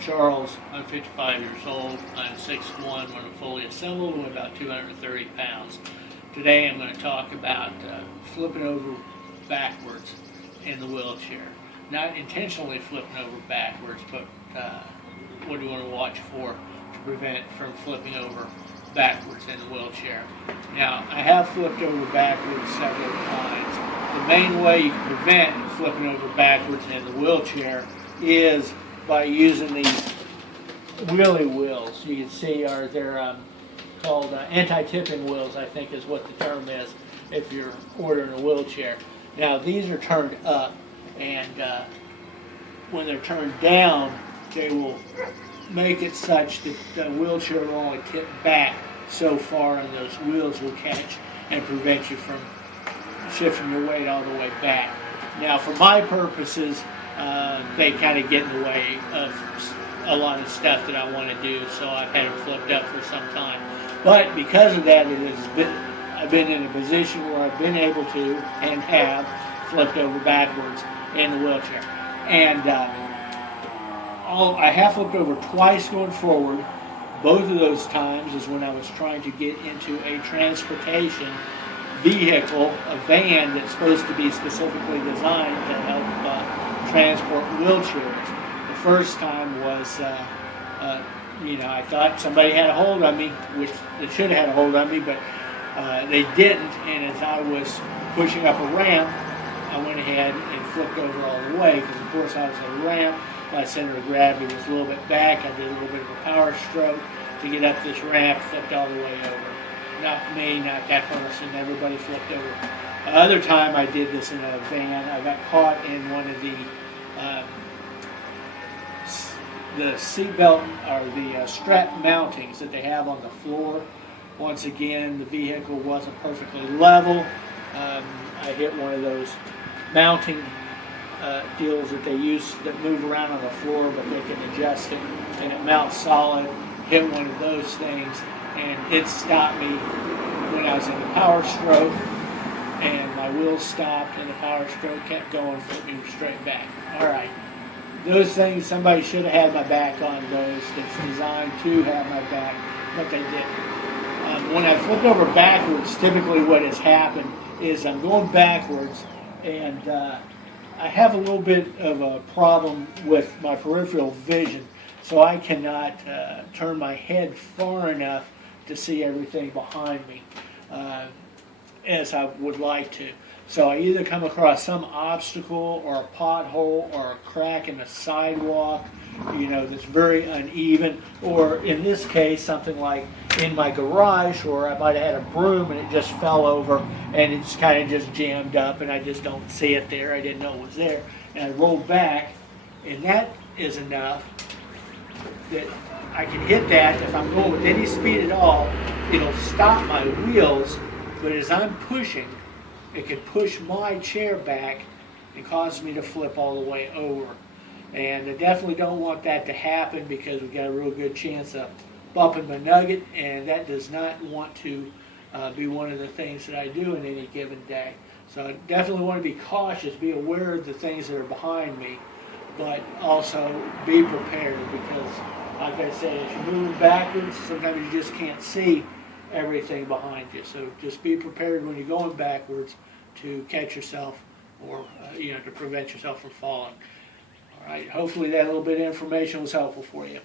Charles. I'm 55 years old. I'm 6'1" when I'm fully assembled and about 230 pounds. Today I'm going to talk about flipping over backwards in the wheelchair. Not intentionally flipping over backwards, but what do you want to watch for to prevent from flipping over backwards in the wheelchair. Now, I have flipped over backwards several times. The main way you can prevent flipping over backwards in the wheelchair is by using these wheelie wheels. You can see they're called anti-tipping wheels, I think is what the term is if you're ordering a wheelchair. Now, these are turned up, and when they're turned down, they will make it such that the wheelchair will only tip back so far, and those wheels will catch and prevent you from shifting your weight all the way back. Now, for my purposes, they kind of get in the way of a lot of stuff that I want to do, so I've had them flipped up for some time. But because of that, I've been in a position where I've been able to and have flipped over backwards in the wheelchair. And I have flipped over twice going forward. Both of those times is when I was trying to get into a transportation vehicle, a van that's supposed to be specifically designed to help transport wheelchairs. The first time was, I thought somebody had a hold on me, which they should have had a hold on me, but they didn't. And as I was pushing up a ramp, I went ahead and flipped over all the way, because of course I was at a ramp. My center of gravity was a little bit back. I did a little bit of a power stroke to get up this ramp, flipped all the way over. Not me, not that person, everybody flipped over. The other time I did this in a van, I got caught in one of the seat belt or the strap mountings that they have on the floor. Once again, the vehicle wasn't perfectly level. I hit one of those mounting deals that they use that move around on the floor, but they can adjust it and it mounts solid. Hit one of those things, and it stopped me when I was in the power stroke, and my wheels stopped and the power stroke kept going, flipped me straight back. Alright, those things, somebody should have had my back on those. That's designed to have my back, but they didn't. When I flipped over backwards, typically what has happened is I'm going backwards, and I have a little bit of a problem with my peripheral vision, so I cannot turn my head far enough to see everything behind me as I would like to. So I either come across some obstacle or a pothole or a crack in the sidewalk, that's very uneven, or in this case, something like in my garage where I might have had a broom and it just fell over and it's kind of just jammed up and I just don't see it there. I didn't know it was there. And I rolled back, and that is enough that I can hit that. If I'm going with any speed at all, it'll stop my wheels, but as I'm pushing, it could push my chair back and cause me to flip all the way over. And I definitely don't want that to happen, because we've got a real good chance of bumping my nugget, and that does not want to be one of the things that I do in any given day. So I definitely want to be cautious, be aware of the things that are behind me, but also be prepared, because like I said, as you're moving backwards, sometimes you just can't see everything behind you. So just be prepared when you're going backwards to catch yourself, or to prevent yourself from falling. All right, hopefully that little bit of information was helpful for you.